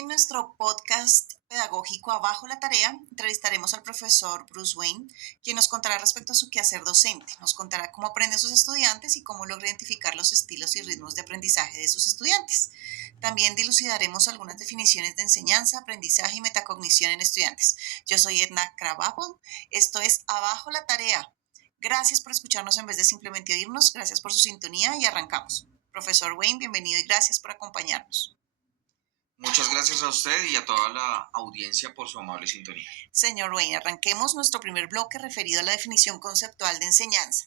en nuestro podcast pedagógico Abajo la Tarea, entrevistaremos al profesor Bruce Wayne, quien nos contará respecto a su quehacer docente. Nos contará cómo aprenden sus estudiantes y cómo logra identificar los estilos y ritmos de aprendizaje de sus estudiantes. También dilucidaremos algunas definiciones de enseñanza, aprendizaje y metacognición en estudiantes. Yo soy Edna Krabappel. Esto es Abajo la Tarea. Gracias por escucharnos en vez de simplemente oírnos. Gracias por su sintonía y arrancamos. Profesor Wayne, bienvenido y gracias por acompañarnos. Muchas gracias a usted y a toda la audiencia por su amable sintonía. Señor Wayne, arranquemos nuestro primer bloque referido a la definición conceptual de enseñanza.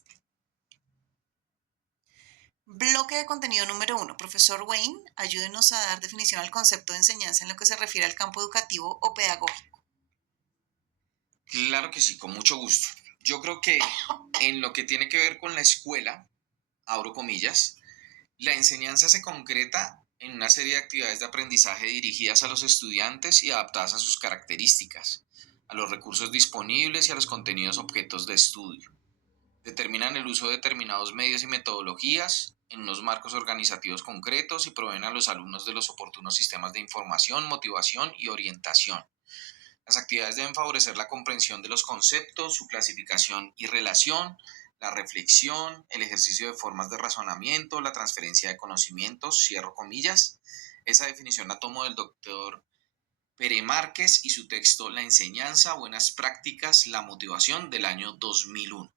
Bloque de contenido número 1. Profesor Wayne, ayúdenos a dar definición al concepto de enseñanza en lo que se refiere al campo educativo o pedagógico. Claro que sí, con mucho gusto. Yo creo que en lo que tiene que ver con la escuela, abro comillas, la enseñanza se concreta en una serie de actividades de aprendizaje dirigidas a los estudiantes y adaptadas a sus características, a los recursos disponibles y a los contenidos objetos de estudio. Determinan el uso de determinados medios y metodologías en unos marcos organizativos concretos y proveen a los alumnos de los oportunos sistemas de información, motivación y orientación. Las actividades deben favorecer la comprensión de los conceptos, su clasificación y relación, la reflexión, el ejercicio de formas de razonamiento, la transferencia de conocimientos, cierro comillas. Esa definición la tomo del doctor Pere Márquez y su texto La enseñanza, buenas prácticas, la motivación del año 2001.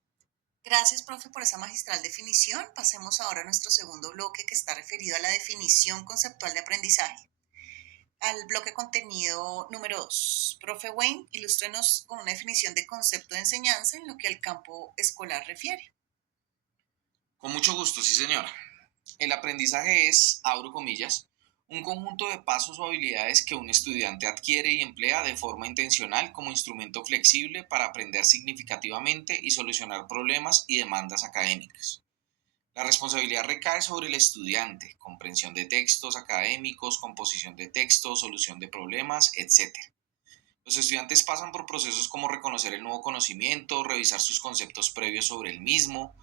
Gracias, profe, por esa magistral definición. Pasemos ahora a nuestro segundo bloque que está referido a la definición conceptual de aprendizaje. Al bloque contenido número 2. Profe Wayne, ilústrenos con una definición de concepto de enseñanza en lo que al campo escolar refiere. Con mucho gusto, sí señora. El aprendizaje es, abro comillas, un conjunto de pasos o habilidades que un estudiante adquiere y emplea de forma intencional como instrumento flexible para aprender significativamente y solucionar problemas y demandas académicas. La responsabilidad recae sobre el estudiante, comprensión de textos académicos, composición de textos, solución de problemas, etc. Los estudiantes pasan por procesos como reconocer el nuevo conocimiento, revisar sus conceptos previos sobre el mismo,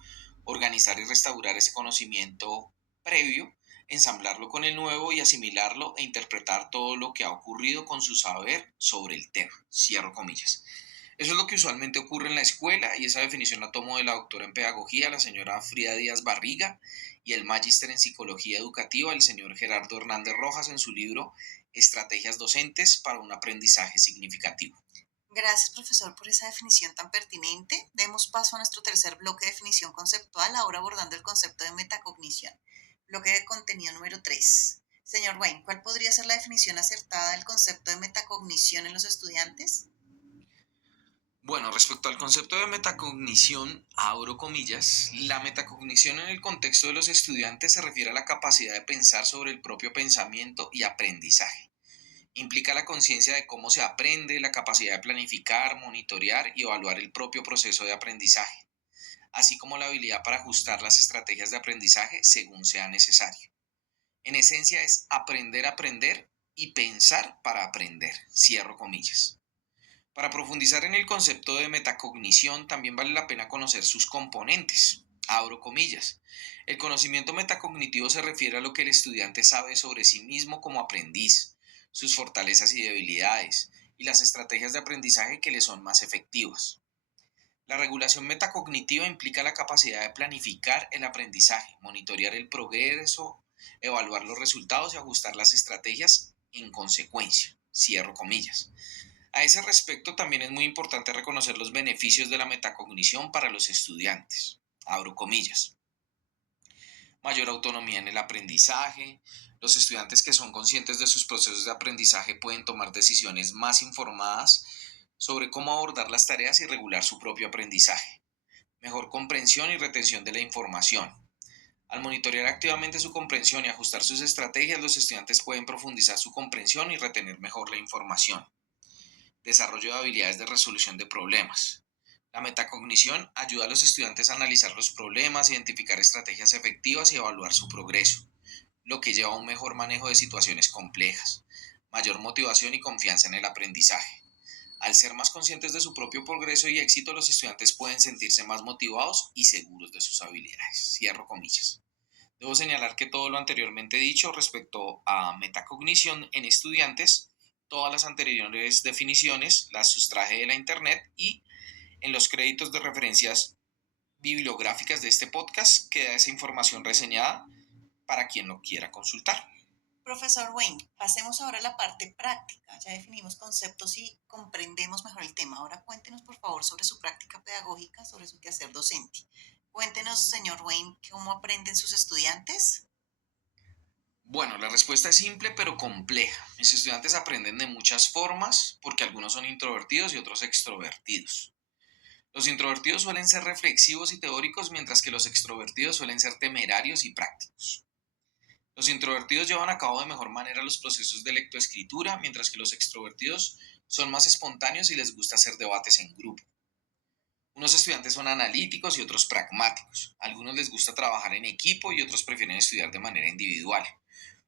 organizar y restaurar ese conocimiento previo, ensamblarlo con el nuevo y asimilarlo e interpretar todo lo que ha ocurrido con su saber sobre el tema. Cierro comillas. Eso es lo que usualmente ocurre en la escuela y esa definición la tomo de la doctora en pedagogía, la señora Frida Díaz Barriga, y el magíster en psicología educativa, el señor Gerardo Hernández Rojas, en su libro Estrategias docentes para un aprendizaje significativo. Gracias, profesor, por esa definición tan pertinente. Demos paso a nuestro tercer bloque de definición conceptual, ahora abordando el concepto de metacognición. Bloque de contenido número 3. Señor Wayne, ¿cuál podría ser la definición acertada del concepto de metacognición en los estudiantes? Bueno, respecto al concepto de metacognición, abro comillas, la metacognición en el contexto de los estudiantes se refiere a la capacidad de pensar sobre el propio pensamiento y aprendizaje. Implica la conciencia de cómo se aprende, la capacidad de planificar, monitorear y evaluar el propio proceso de aprendizaje, así como la habilidad para ajustar las estrategias de aprendizaje según sea necesario. En esencia es aprender a aprender y pensar para aprender, cierro comillas. Para profundizar en el concepto de metacognición también vale la pena conocer sus componentes. Abro comillas. El conocimiento metacognitivo se refiere a lo que el estudiante sabe sobre sí mismo como aprendiz, sus fortalezas y debilidades, y las estrategias de aprendizaje que le son más efectivas. La regulación metacognitiva implica la capacidad de planificar el aprendizaje, monitorear el progreso, evaluar los resultados y ajustar las estrategias en consecuencia. Cierro comillas. A ese respecto, también es muy importante reconocer los beneficios de la metacognición para los estudiantes. Abro comillas. Mayor autonomía en el aprendizaje. Los estudiantes que son conscientes de sus procesos de aprendizaje pueden tomar decisiones más informadas sobre cómo abordar las tareas y regular su propio aprendizaje. Mejor comprensión y retención de la información. Al monitorear activamente su comprensión y ajustar sus estrategias, los estudiantes pueden profundizar su comprensión y retener mejor la información. Desarrollo de habilidades de resolución de problemas. La metacognición ayuda a los estudiantes a analizar los problemas, identificar estrategias efectivas y evaluar su progreso, lo que lleva a un mejor manejo de situaciones complejas, mayor motivación y confianza en el aprendizaje. Al ser más conscientes de su propio progreso y éxito, los estudiantes pueden sentirse más motivados y seguros de sus habilidades. Cierro comillas. Debo señalar que todo lo anteriormente dicho respecto a metacognición en estudiantes, todas las anteriores definiciones las sustraje de la internet y en los créditos de referencias bibliográficas de este podcast queda esa información reseñada para quien lo quiera consultar. Profesor Wayne, pasemos ahora a la parte práctica. Ya definimos conceptos y comprendemos mejor el tema. Ahora cuéntenos, por favor, sobre su práctica pedagógica, sobre su quehacer docente. Cuéntenos, señor Wayne, cómo aprenden sus estudiantes. Bueno, la respuesta es simple pero compleja. Mis estudiantes aprenden de muchas formas porque algunos son introvertidos y otros extrovertidos. Los introvertidos suelen ser reflexivos y teóricos, mientras que los extrovertidos suelen ser temerarios y prácticos. Los introvertidos llevan a cabo de mejor manera los procesos de lectoescritura, mientras que los extrovertidos son más espontáneos y les gusta hacer debates en grupo. Unos estudiantes son analíticos y otros pragmáticos. A algunos les gusta trabajar en equipo y otros prefieren estudiar de manera individual.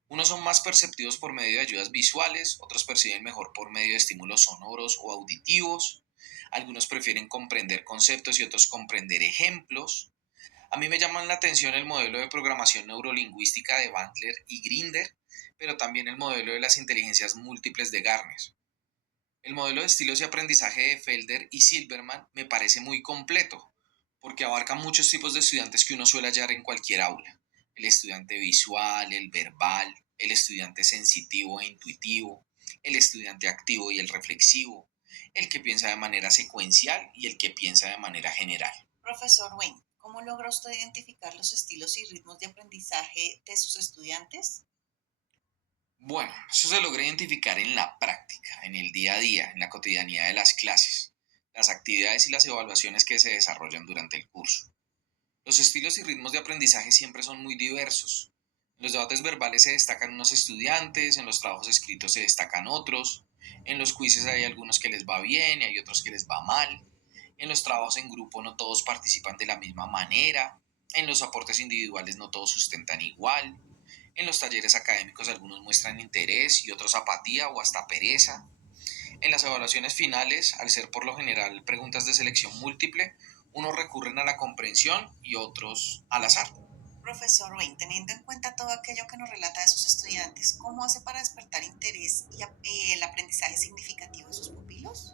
Unos son más perceptivos por medio de ayudas visuales, otros perciben mejor por medio de estímulos sonoros o auditivos. Algunos prefieren comprender conceptos y otros comprender ejemplos. A mí me llaman la atención el modelo de programación neurolingüística de Bandler y Grinder, pero también el modelo de las inteligencias múltiples de Garner. El modelo de estilos y aprendizaje de Felder y Silverman me parece muy completo, porque abarca muchos tipos de estudiantes que uno suele hallar en cualquier aula. El estudiante visual, el verbal, el estudiante sensitivo e intuitivo, el estudiante activo y el reflexivo, el que piensa de manera secuencial y el que piensa de manera general. Profesor Wayne, ¿cómo logra usted identificar los estilos y ritmos de aprendizaje de sus estudiantes? Bueno, eso se logra identificar en la práctica, en el día a día, en la cotidianidad de las clases, las actividades y las evaluaciones que se desarrollan durante el curso. Los estilos y ritmos de aprendizaje siempre son muy diversos. En los debates verbales se destacan unos estudiantes, en los trabajos escritos se destacan otros, en los quizzes hay algunos que les va bien y hay otros que les va mal, en los trabajos en grupo no todos participan de la misma manera, en los aportes individuales no todos sustentan igual, en los talleres académicos algunos muestran interés y otros apatía o hasta pereza. En las evaluaciones finales, al ser por lo general preguntas de selección múltiple, unos recurren a la comprensión y otros al azar. Profesor Wayne, teniendo en cuenta todo aquello que nos relata de sus estudiantes, ¿cómo hace para despertar interés y el aprendizaje significativo de sus pupilos?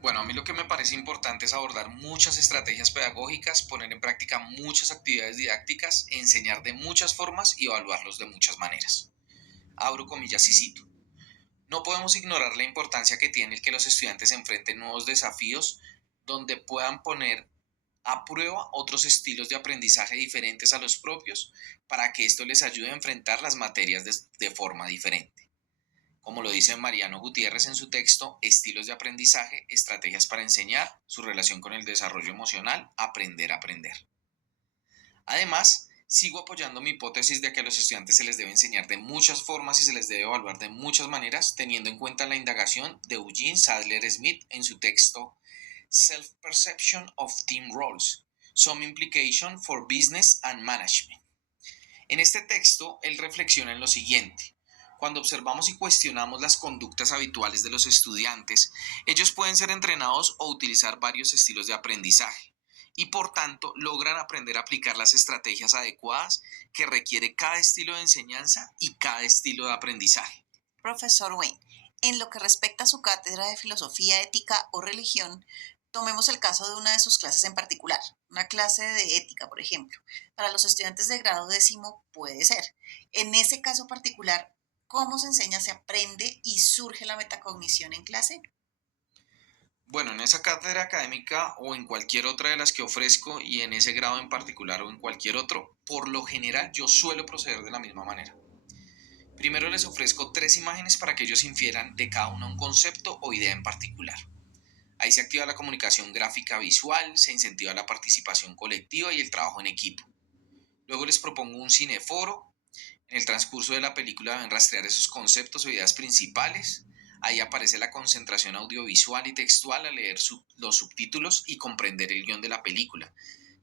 Bueno, a mí lo que me parece importante es abordar muchas estrategias pedagógicas, poner en práctica muchas actividades didácticas, enseñar de muchas formas y evaluarlos de muchas maneras. Abro comillas y cito. No podemos ignorar la importancia que tiene el que los estudiantes enfrenten nuevos desafíos donde puedan poner a prueba otros estilos de aprendizaje diferentes a los propios para que esto les ayude a enfrentar las materias de forma diferente. Como lo dice Mariano Gutiérrez en su texto, Estilos de aprendizaje, estrategias para enseñar, su relación con el desarrollo emocional, aprender a aprender. Además, sigo apoyando mi hipótesis de que a los estudiantes se les debe enseñar de muchas formas y se les debe evaluar de muchas maneras, teniendo en cuenta la indagación de Eugene Sadler Smith en su texto Self-Perception of Team Roles, Some Implication for Business and Management. En este texto, él reflexiona en lo siguiente. Cuando observamos y cuestionamos las conductas habituales de los estudiantes, ellos pueden ser entrenados o utilizar varios estilos de aprendizaje y por tanto logran aprender a aplicar las estrategias adecuadas que requiere cada estilo de enseñanza y cada estilo de aprendizaje. Profesor Wayne, en lo que respecta a su cátedra de filosofía, ética o religión, tomemos el caso de una de sus clases en particular, una clase de ética, por ejemplo. Para los estudiantes de grado décimo puede ser. En ese caso particular, ¿cómo se enseña, se aprende y surge la metacognición en clase? Bueno, en esa cátedra académica o en cualquier otra de las que ofrezco y en ese grado en particular o en cualquier otro, por lo general yo suelo proceder de la misma manera. Primero les ofrezco 3 imágenes para que ellos infieran de cada una un concepto o idea en particular. Ahí se activa la comunicación gráfica visual, se incentiva la participación colectiva y el trabajo en equipo. Luego les propongo un cineforo. En el transcurso de la película deben rastrear esos conceptos o ideas principales. Ahí aparece la concentración audiovisual y textual al leer los subtítulos y comprender el guión de la película.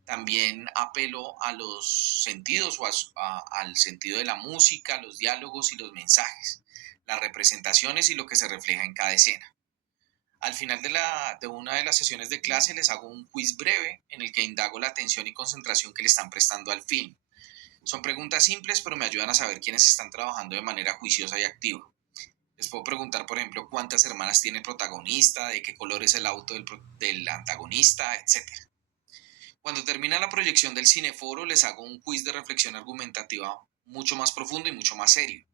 También apelo a los sentidos o al sentido de la música, los diálogos y los mensajes, las representaciones y lo que se refleja en cada escena. Al final de una de las sesiones de clase les hago un quiz breve en el que indago la atención y concentración que le están prestando al film. Son preguntas simples, pero me ayudan a saber quiénes están trabajando de manera juiciosa y activa. Les puedo preguntar, por ejemplo, cuántas hermanas tiene el protagonista, de qué color es el auto del antagonista, etc. Cuando termina la proyección del cineforo, les hago un quiz de reflexión argumentativa mucho más profundo y mucho más serio.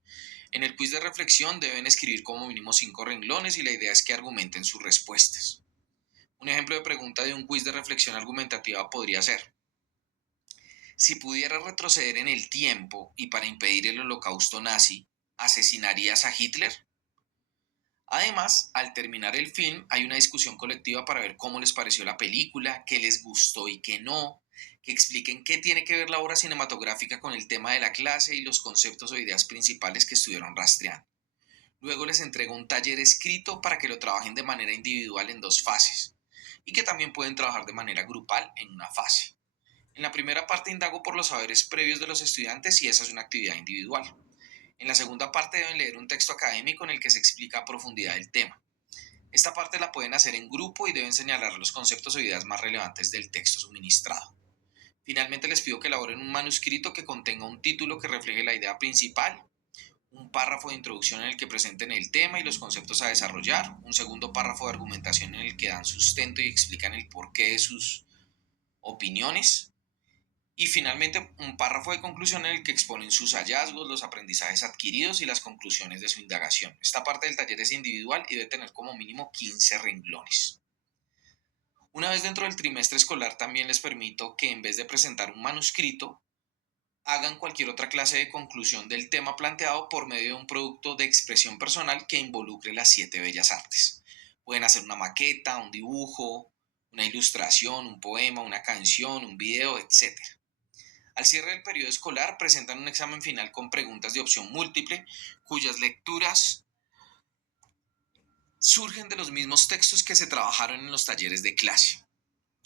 En el quiz de reflexión deben escribir como mínimo 5 renglones y la idea es que argumenten sus respuestas. Un ejemplo de pregunta de un quiz de reflexión argumentativa podría ser: si pudieras retroceder en el tiempo y para impedir el holocausto nazi, ¿asesinarías a Hitler? Además, al terminar el film hay una discusión colectiva para ver cómo les pareció la película, qué les gustó y qué no, que expliquen qué tiene que ver la obra cinematográfica con el tema de la clase y los conceptos o ideas principales que estuvieron rastreando. Luego les entrego un taller escrito para que lo trabajen de manera individual en 2 fases y que también pueden trabajar de manera grupal en una fase. En la primera parte indago por los saberes previos de los estudiantes y esa es una actividad individual. En la segunda parte deben leer un texto académico en el que se explica a profundidad el tema. Esta parte la pueden hacer en grupo y deben señalar los conceptos o ideas más relevantes del texto suministrado. Finalmente les pido que elaboren un manuscrito que contenga un título que refleje la idea principal, un párrafo de introducción en el que presenten el tema y los conceptos a desarrollar, un segundo párrafo de argumentación en el que dan sustento y explican el porqué de sus opiniones, y finalmente un párrafo de conclusión en el que exponen sus hallazgos, los aprendizajes adquiridos y las conclusiones de su indagación. Esta parte del taller es individual y debe tener como mínimo 15 renglones. Una vez dentro del trimestre escolar también les permito que en vez de presentar un manuscrito, hagan cualquier otra clase de conclusión del tema planteado por medio de un producto de expresión personal que involucre las 7 bellas artes. Pueden hacer una maqueta, un dibujo, una ilustración, un poema, una canción, un video, etc. Al cierre del periodo escolar presentan un examen final con preguntas de opción múltiple, cuyas lecturas surgen de los mismos textos que se trabajaron en los talleres de clase.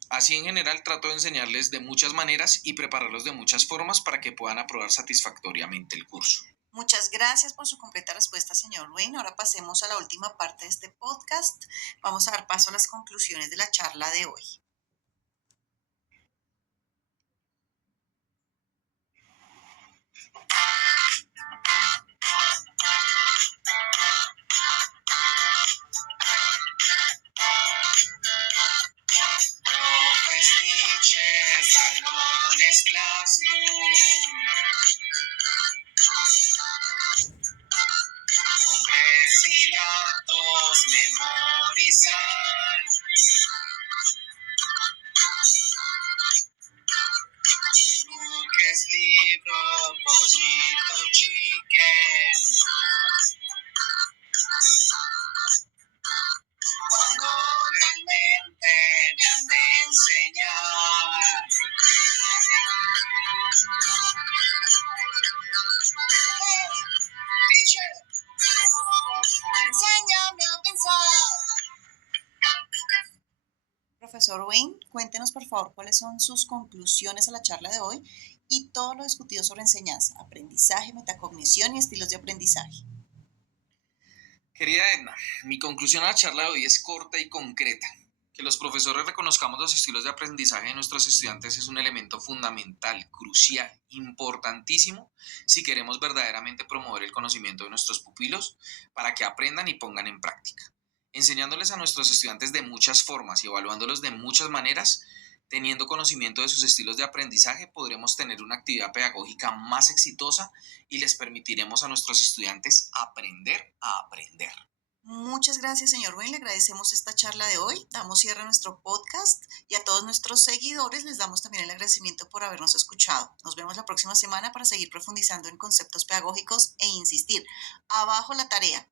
Así en general trato de enseñarles de muchas maneras y prepararlos de muchas formas para que puedan aprobar satisfactoriamente el curso. Muchas gracias por su completa respuesta, señor Wayne. Ahora pasemos a la última parte de este podcast. Vamos a dar paso a las conclusiones de la charla de hoy. Profes, teachers, salones, classroom. Nombres y datos, memorizar. Truques, libro, pollito, chicken. Cuando realmente me han de enseñar. Hey, teacher, enséñame a pensar. Profesor Wayne, cuéntenos por favor cuáles son sus conclusiones a la charla de hoy y todo lo discutido sobre enseñanza, aprendizaje, metacognición y estilos de aprendizaje. Querida Edna, mi conclusión a la charla de hoy es corta y concreta. Que los profesores reconozcamos los estilos de aprendizaje de nuestros estudiantes es un elemento fundamental, crucial, importantísimo si queremos verdaderamente promover el conocimiento de nuestros pupilos para que aprendan y pongan en práctica. Enseñándoles a nuestros estudiantes de muchas formas y evaluándolos de muchas maneras, teniendo conocimiento de sus estilos de aprendizaje, podremos tener una actividad pedagógica más exitosa y les permitiremos a nuestros estudiantes aprender a aprender. Muchas gracias, señor Wayne. Le agradecemos esta charla de hoy. Damos cierre a nuestro podcast y a todos nuestros seguidores les damos también el agradecimiento por habernos escuchado. Nos vemos la próxima semana para seguir profundizando en conceptos pedagógicos e insistir. Abajo la tarea.